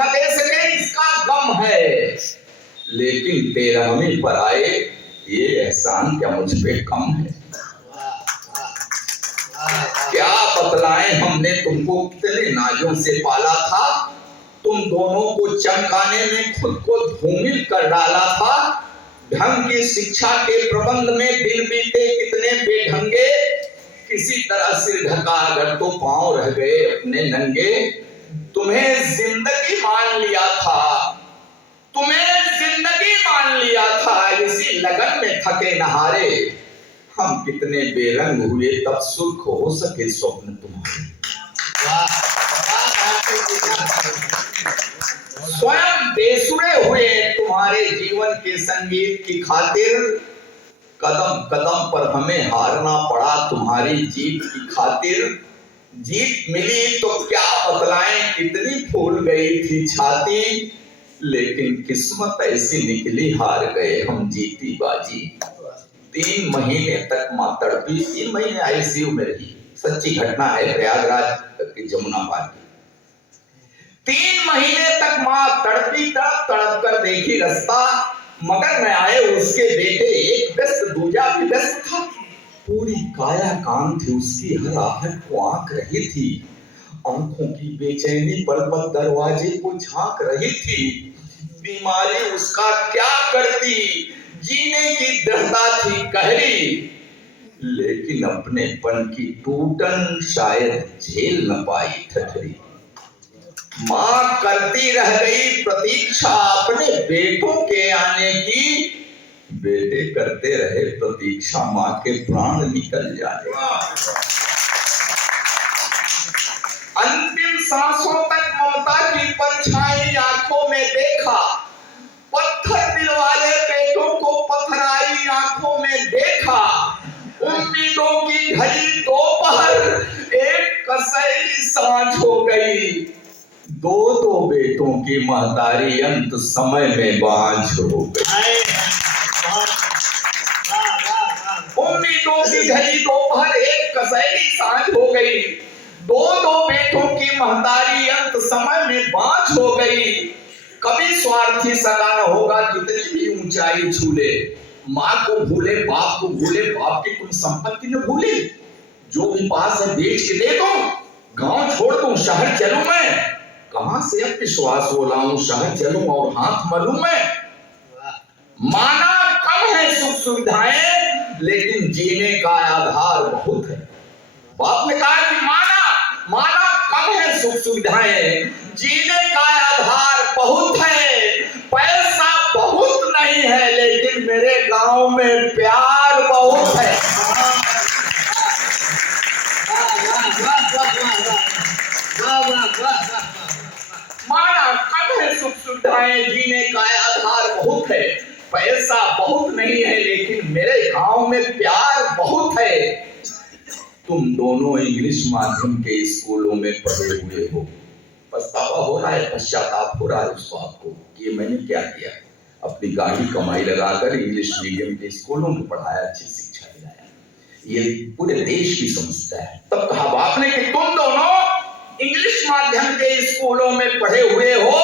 न दे सके इसका गम है, लेकिन 13वीं पर आए ये एहसान क्या मुझ पे कम है। क्या बतलाएं हमने तुमको कितने नाजों से पाला था, तुम दोनों को चमकाने में खुद को धूमिल कर डाला था। ढंग की शिक्षा के प्रबंध में दिन बीते कितने बेढंगे, किसी तरह सिर ढका अगर तो पांव रह गए अपने नंगे। तुम्हें जिंदगी मान लिया था, तुम्हें जिंदगी मान लिया था, इसी लगन में थके नहारे। हम कितने बेरंग हुए तब सुर्ख हो सके स्वप्न तुम्हारे। स्वयं बेसुरे हुए तुम्हारे जीवन के संगीत की खातिर, कदम कदम पर हमें हारना पड़ा तुम्हारी जीत की खातिर। जीत मिली तो क्या बतलाएं कितनी फूल गई थी छाती, लेकिन किस्मत ऐसी निकली हार गए हम जीती बाजी। 3 महीने तक मां तड़पी, 3 महीने आईसीयू में रही, सच्ची घटना है प्रयागराज की जमुना पार की। 3 महीने तक मां तड़पी, तड़प तड़प कर देखी रास्ता, मगर न आए उसके बेटे, एक व्यस्त दूजा भी व्यस्त था। पूरी काया कान थी उसकी, हर आहट को आंक रही थी, आंखों की बेचैनी पल पल दरवाजे को झांक रही थी। बीमारी उसका क्या करती, जीने की दृढ़ता थी गहरी, लेकिन अपनेपन की टूटन शायद झेल न पाई ठठरी। मां करती रह गई प्रतीक्षा अपने बेटों के आने की, बेटे करते रहे प्रतीक्षा मां के प्राण निकल जाने। अंतिम सांसों तक ममता की परछाई आंखों में देखा, पत्थर दिल वाले बेटों को पथराई आंखों में देखा। उम्मीदों की घड़ी दोपहर, एक कसैली सांझ हो गई, दो बेटों की महतारी अंत समय में बांझ हो गई। उम्मीदों की घड़ी दोपहर, एक कसैली सांझ हो गई, दो बेटों की महतारी अंत समय में बांझ हो गई। कभी स्वार्थी सदा न होगा कितनी भी ऊंचाई छूले, माँ को भूले बाप को भूले, बाप की तुम संपत्ति न भूले। जो भी पास है बेच के दे दो, गांव छोड़ दूं शहर चलूं मैं, कहां से अब विश्वास बोलाऊं शहर चलूं और हाथ मलूं मैं। माना कम है सुख सुविधाएं, लेकिन जीने का आधार बहुत है। बाप ने कहा कि माना कम है सुख सुविधाएं, जीने का आधार बहुत है। पैसा बहुत नहीं है, लेकिन मेरे गांव में प्यार बहुत है। माना कम है सुख सुविधाएं, जीने का आधार बहुत है। पैसा बहुत नहीं है, लेकिन मेरे गांव में प्यार बहुत है। तुम दोनों इंग्लिश माध्यम के स्कूलों में पढ़े हुए हो, पछतावा हो रहा है, पश्चाताप हो रहा है उस बात को कि ये मैंने क्या किया। अपनी गाढ़ी कमाई लगाकर इंग्लिश मीडियम के स्कूलों में पढ़ाया, अच्छी शिक्षा दिलाया, ये पूरे देश की समस्या है। तब कहा बाप ने कि तुम दोनों इंग्लिश माध्यम के स्कूलों में पढ़े हुए हो,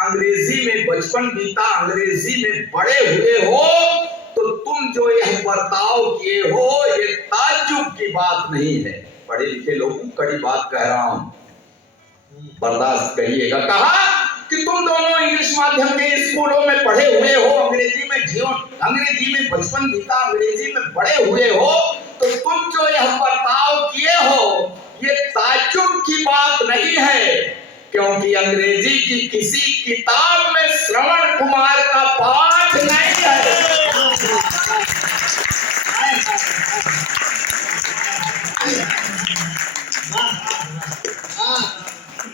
अंग्रेजी में बचपन बीता, अंग्रेजी में बड़े हुए हो, तो तुम जो यह बर्ताव किए हो ये ताज्जुब की बात नहीं है। पढ़े लिखे लोगों कड़ी बात कह रहा हूं, बर्दाश्त करिएगा। कहा कि तुम दोनों इंग्लिश माध्यम के स्कूलों में पढ़े हुए हो, अंग्रेजी में जीवन, अंग्रेजी में बचपन बीता, अंग्रेजी में बड़े हुए हो, तो तुम जो यह बर्ताव किए हो ये ताज्जुब की बात नहीं है, क्योंकि अंग्रेजी की किसी किताब में श्रवण कुमार का पाठ नहीं है।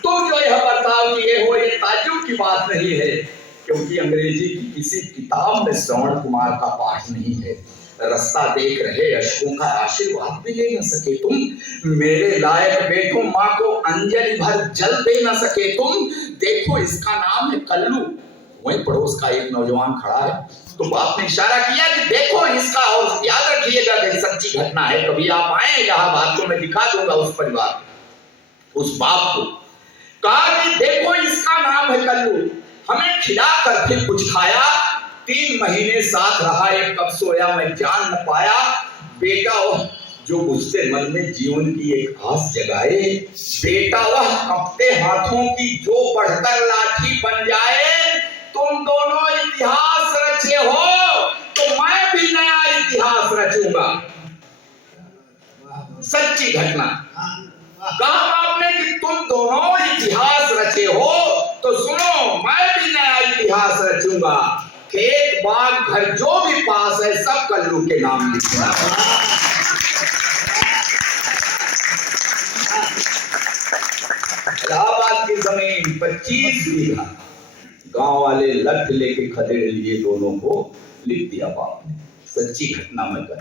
तुम जो यह बर्ताव किए हो ये ताज्जुब की बात नहीं है, क्योंकि अंग्रेजी की किसी किताब में श्रवण कुमार का पाठ नहीं है। रास्ता देख रहे अशकों का आशीर्वाद भी ले न सके तुम, मेरे लायक बेटों माँ को अंजलि भर जल दे न सके तुम। देखो इसका नाम है कल्लू, वहीं पड़ोस का एक नौजवान खड़ा है, तो बाप ने इशारा किया कि देखो इसका, और याद रखिएगा कि सच्ची घटना है, कभी आप आए यहाँ बात को मैं दिखा दूंगा उस परिवार, उस बाप को। कहा कि देखो इसका नाम है कल्लू, हमें खिला कर फिर कुछ खाया, 3 महीने साथ रहा, एक कब सोया मैं जान न पाया। बेटा वह जो मुझसे मन में जीवन की एक आस जगाए, बेटा वह कपते हाथों की जो बढ़कर लाठी बन जाए। तुम दोनों इतिहास रचे हो तो मैं भी नया इतिहास रचूंगा। सच्ची घटना। कहा आपने कि तुम दोनों इतिहास रचे हो तो सुनो, मैं भी नया इतिहास रचूंगा। खेत बाग घर जो भी पास है सब कल्लू के नाम लिखना। इलाहाबाद की जमीन 25 बीघा, गांव वाले लठ लेके खदेड़ लिए, दोनों को लिख दिया बाप ने। सच्ची घटना में कर,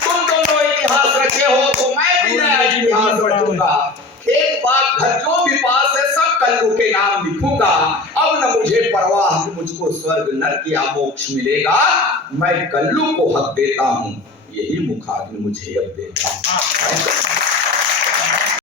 तुम दोनों इतिहास रचे हो तो मैं भी नया इतिहास रचूंगा। खेत बाग घर जो भी पास है सब कल्लू के नाम लिखूंगा। अब न मुझे परवाह कि मुझको स्वर्ग नरक या मोक्ष मिलेगा, मैं कल्लू को हक देता हूं, यही मुखाग्नि मुझे अब देता।